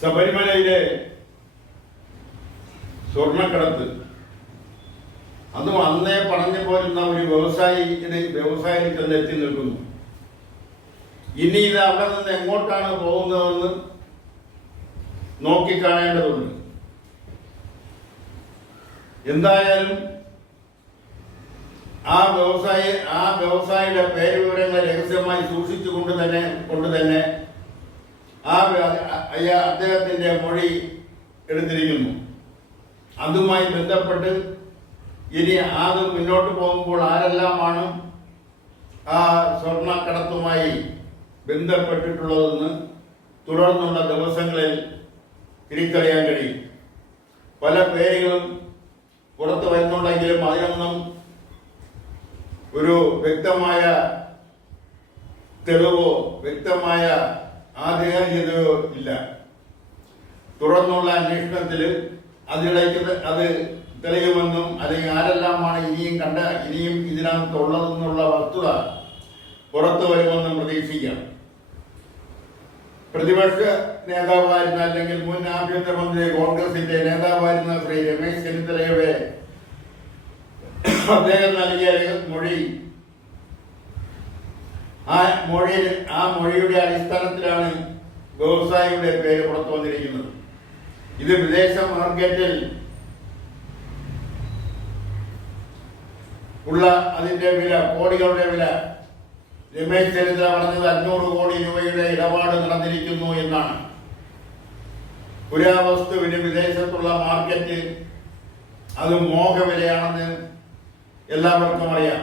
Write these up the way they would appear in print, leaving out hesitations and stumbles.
ശബരിമലയിലെ സ്വർണ്ണക്കടത്ത് അതും അന്നേ പറഞ്ഞു പോരുന്ന ഒരു വ്യവസായിക്ക് എത്തി നിൽക്കുന്നു. ഇനി ഇത് അവിടെ നിന്ന് എങ്ങോട്ടാണ് പോകുന്നതെന്ന് നോക്കിക്കാണേണ്ടതുണ്ട്. എന്തായാലും ആ വ്യവസായിയുടെ പേര് വിവരങ്ങൾ രഹസ്യമായി സൂക്ഷിച്ചുകൊണ്ട് തന്നെ അദ്ദേഹത്തിന്റെ മൊഴി എടുത്തിരിക്കുന്നു. അതുമായി ബന്ധപ്പെട്ട് ഇനി അത് മുന്നോട്ട് പോകുമ്പോൾ ആരെല്ലാമാണ് ആ സ്വർണ്ണക്കടത്തുമായി ബന്ധപ്പെട്ടിട്ടുള്ളതെന്ന് തുടർന്നുള്ള ദിവസങ്ങളിൽ തിരിച്ചറിയാൻ കഴിയും. പല പേരുകളും പുറത്തു വരുന്നുണ്ടെങ്കിലും അതിനൊന്നും ഒരു വ്യക്തമായ തെളിവോ വ്യക്തമായ ആധികാരികതയോ ഇല്ല. തുടർന്നുള്ള അന്വേഷണത്തിൽ അത് തെളിയുമെന്നും അല്ലെങ്കിൽ ആരെല്ലാമാണ് ഇനിയും ഇതിനകത്തുള്ളതെന്നുള്ള വസ്തുത പുറത്തു വരുമെന്നും പ്രതീക്ഷിക്കാം. പ്രതിപക്ഷ നേതാവായിരുന്ന അല്ലെങ്കിൽ മുൻ ആഭ്യന്തരമന്ത്രി കോൺഗ്രസിന്റെ നേതാവായിരുന്ന ശ്രീ രമേശ് ചെന്നിത്തലയുടെ അദ്ദേഹം നൽകിയ മൊഴി ആ മൊഴിയുടെ അടിസ്ഥാനത്തിലാണ് വ്യവസായിയുടെ പേര് പുറത്തു വന്നിരിക്കുന്നത്. ഇത് വിദേശ മാർക്കറ്റിൽ ഉള്ള അതിന്റെ വില, കോടികളുടെ വില, രമേശ് ചെന്നിത്തല പറഞ്ഞത് 500 കോടി രൂപയുടെ ഇടപാട് നടന്നിരിക്കുന്നു എന്നാണ്. പുരാവസ്തുവിന് വിദേശത്തുള്ള മാർക്കറ്റ് അത് മോഹവിലയാണെന്ന് എല്ലാവർക്കും അറിയാം.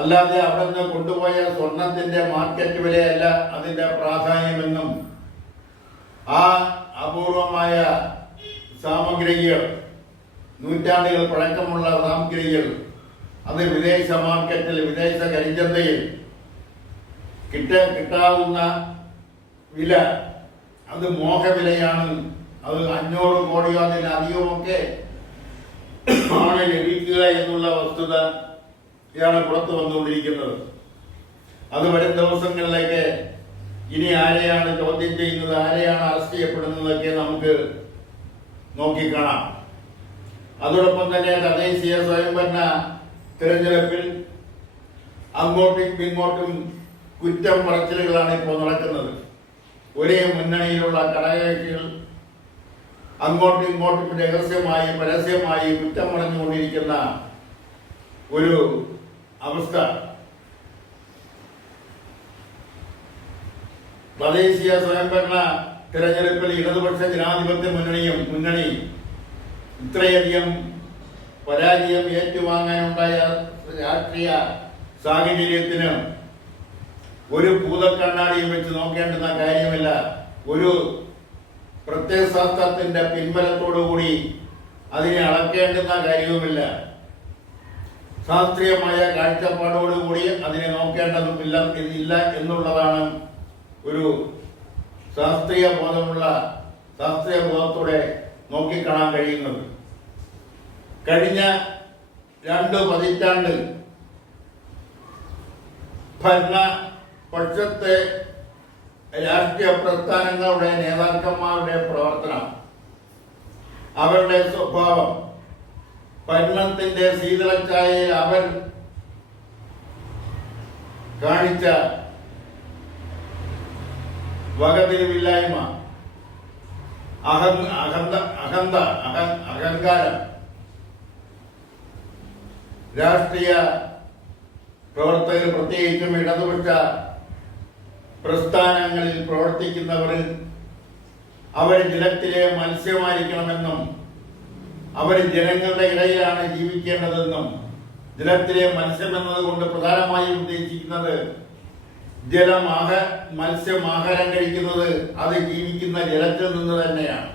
അല്ലാതെ അവിടെ നിന്ന് കൊണ്ടുപോയ സ്വർണത്തിന്റെ മാർക്കറ്റ് വിലയല്ല അതിന്റെ പ്രാധാന്യമെന്നും ആ അപൂർവമായ സാമഗ്രികൾ, നൂറ്റാണ്ടുകൾ പഴക്കമുള്ള സാമഗ്രികൾ അത് വിദേശ മാർക്കറ്റിൽ, വിദേശ കരിഞ്ചന്തയിൽ കിട്ടാവുന്ന വില അത് മോഹവിലയാണ്. അത് 500 കോടിയോ അതിലധികമൊക്കെ ആണ് ലഭിക്കുക എന്നുള്ള വസ്തുത ഇതാണ് പുറത്തു വന്നുകൊണ്ടിരിക്കുന്നത്. അത് വരും ദിവസങ്ങളിലേക്ക് ഇനി ആരെയാണ് ചോദ്യം ചെയ്യുന്നത്, ആരെയാണ് അറസ്റ്റ് ചെയ്യപ്പെടുന്നതൊക്കെ നമുക്ക് നോക്കിക്കാണാം. അതോടൊപ്പം തന്നെ തദ്ദേശീയ സ്വയംഭരണ തിരഞ്ഞെടുപ്പിൽ അങ്ങോട്ടും ഇങ്ങോട്ടും കുറ്റം പറച്ചിലുകളാണ് ഇപ്പോൾ നടക്കുന്നത്. ഒരേ മുന്നണിയിലുള്ള ഘടകകക്ഷികൾ അങ്ങോട്ടും ഇങ്ങോട്ടും രഹസ്യമായി പരസ്യമായി കുറ്റം പറഞ്ഞുകൊണ്ടിരിക്കുന്ന ഒരു അവസ്ഥ തദ്ദേശീയ സ്വയംഭരണ തിരഞ്ഞെടുപ്പിൽ ഇടതുപക്ഷ ജനാധിപത്യ മുന്നണി ഇത്രയധികം പരാജയം ഏറ്റുവാങ്ങാനുണ്ടായ രാഷ്ട്രീയ സാഹചര്യത്തിന് ഒരു ഭൂതക്കണ്ണാടിയും വെച്ച് നോക്കേണ്ടുന്ന കാര്യമില്ല. ഒരു പ്രത്യയശാസ്ത്രത്തിന്റെ പിൻബലത്തോടുകൂടി അതിനെ അളക്കേണ്ടുന്ന കാര്യവുമില്ല. ശാസ്ത്രീയമായ കാഴ്ചപ്പാടോടുകൂടി അതിനെ നോക്കേണ്ടതുമില്ല എന്നുള്ളതാണ് ഒരു ശാസ്ത്രീയ ബോധത്തോടെ നോക്കിക്കാണാൻ കഴിയുന്നത്. കഴിഞ്ഞ 2 പതിറ്റാണ്ട് ഭരണപക്ഷത്തെ രാഷ്ട്രീയ പ്രസ്ഥാനങ്ങളുടെ നേതാക്കന്മാരുടെ പ്രവർത്തനം, അവരുടെ സ്വഭാവം, ഭരണത്തിന്റെ ശീതളച്ചായയിൽ അവർ കാണിച്ച വകതിരിവില്ലായ്മ, അഹങ്കാരം, രാഷ്ട്രീയ പ്രവർത്തകർ പ്രത്യേകിച്ചും ഇടതുപക്ഷ പ്രസ്ഥാനങ്ങളിൽ പ്രവർത്തിക്കുന്നവർ അവർ ജലത്തിലെ മത്സ്യമായിരിക്കണമെന്നും അവർ ജനങ്ങളുടെ ഇടയിലാണ് ജീവിക്കേണ്ടതെന്നും ജലത്തിലെ മത്സ്യം എന്നതുകൊണ്ട് പ്രധാനമായും ഉദ്ദേശിക്കുന്നത് മത്സ്യം ആഹാരം കഴിക്കുന്നത് അത് ജീവിക്കുന്ന ജലത്തിൽ നിന്ന് തന്നെയാണ്.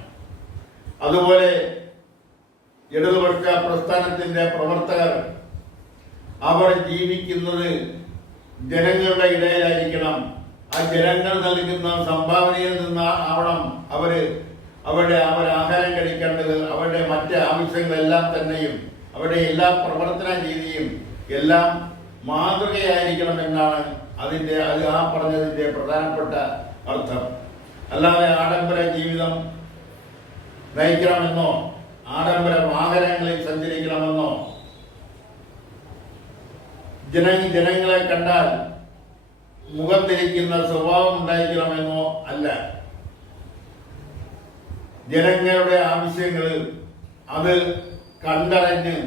അതുപോലെ ഇടതുപക്ഷ പ്രസ്ഥാനത്തിന്റെ പ്രവർത്തകർ അവർ ജീവിക്കുന്നത് ജനങ്ങളുടെ ഇടയിലായിരിക്കണം. ആ ജനങ്ങൾ നൽകുന്ന സംഭാവനയിൽ നിന്ന് ആവണം അവർ ആഹാരം കഴിക്കേണ്ടത്. അവരുടെ മറ്റ് ആവശ്യങ്ങളെല്ലാം തന്നെയും അവരുടെ എല്ലാ പ്രവർത്തന രീതിയും എല്ലാം മാതൃകയായിരിക്കണം എന്നാണ് ആ പറഞ്ഞതിന്റെ പ്രധാനപ്പെട്ട അർത്ഥം. അല്ലാതെ ആഡംബര ജീവിതം നയിക്കണമെന്നോ ആഡംബര വാഹനങ്ങളിൽ സഞ്ചരിക്കണമെന്നോ ജനങ്ങളെ കണ്ടാൽ മുഖം തിരിക്കുന്ന സ്വഭാവം ഉണ്ടായിരിക്കണമെന്നോ അല്ല. ജനങ്ങളുടെ ആവശ്യങ്ങൾ അത് കണ്ടറിഞ്ഞ്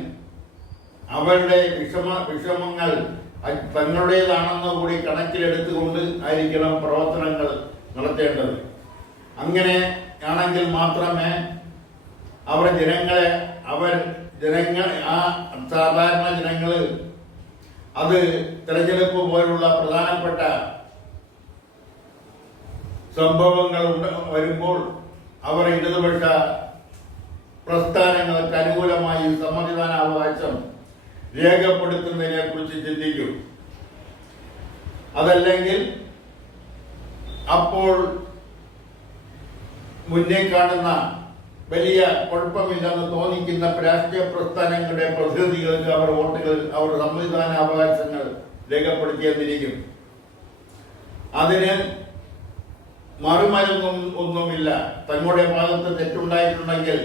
അവരുടെ വിഷമങ്ങൾ തങ്ങളുടേതാണെന്ന് കൂടി കണക്കിലെടുത്തുകൊണ്ട് ആയിരിക്കണം പ്രവർത്തനങ്ങൾ നടത്തേണ്ടത്. അങ്ങനെ ആണെങ്കിൽ മാത്രമേ സാധാരണ ജനങ്ങൾ അത് തെരഞ്ഞെടുപ്പ് പോലുള്ള പ്രധാനപ്പെട്ട സംഭവങ്ങൾ വരുമ്പോൾ അവർ ഇടതുപക്ഷ പ്രസ്ഥാനങ്ങൾക്ക് അനുകൂലമായി സമ്മതിദാനാവകാശം രേഖപ്പെടുത്തുന്നതിനെ കുറിച്ച് ചിന്തിക്കും. അതല്ലെങ്കിൽ അപ്പോൾ മുന്നേ കാണുന്ന വലിയ കുഴപ്പമില്ലെന്ന് തോന്നിക്കുന്ന രാഷ്ട്രീയ പ്രസ്ഥാനങ്ങളുടെ പ്രതിനിധികൾക്ക് അവർ സമ്മതിദാനാവകാശങ്ങൾ രേഖപ്പെടുത്തിയെന്നിരിക്കും. അതിന് ഒന്നുമില്ല. തങ്ങളുടെ ഭാഗത്ത് തെറ്റുണ്ടായിട്ടുണ്ടെങ്കിൽ,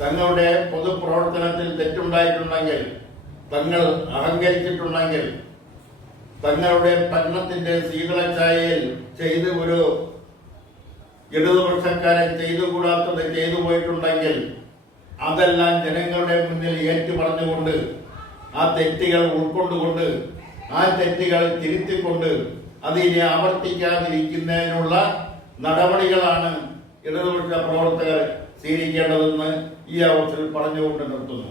തങ്ങളുടെ പൊതുപ്രവർത്തനത്തിൽ തെറ്റുണ്ടായിട്ടുണ്ടെങ്കിൽ, തങ്ങൾ അഹങ്കരിച്ചിട്ടുണ്ടെങ്കിൽ, തങ്ങളുടെ ഭരണത്തിന്റെ ശീതളഛായയിൽ ചെയ്ത് ഒരു ഇടതുപക്ഷക്കാരൻ ചെയ്തുകൂടാത്തത് ചെയ്തു പോയിട്ടുണ്ടെങ്കിൽ അതെല്ലാം ജനങ്ങളുടെ മുന്നിൽ ഏറ്റുപറഞ്ഞുകൊണ്ട് ആ തെറ്റുകൾ ഉൾക്കൊണ്ടുകൊണ്ട് ആ തെറ്റുകൾ തിരുത്തിക്കൊണ്ട് അതിനെ ആവർത്തിക്കാതിരിക്കുന്നതിനുള്ള നടപടികളാണ് ഇടതുപക്ഷ പ്രവർത്തകർ സ്വീകരിക്കേണ്ടതെന്ന് ഈ അവസരത്തിൽ പറഞ്ഞുകൊണ്ട് നിർത്തുന്നു.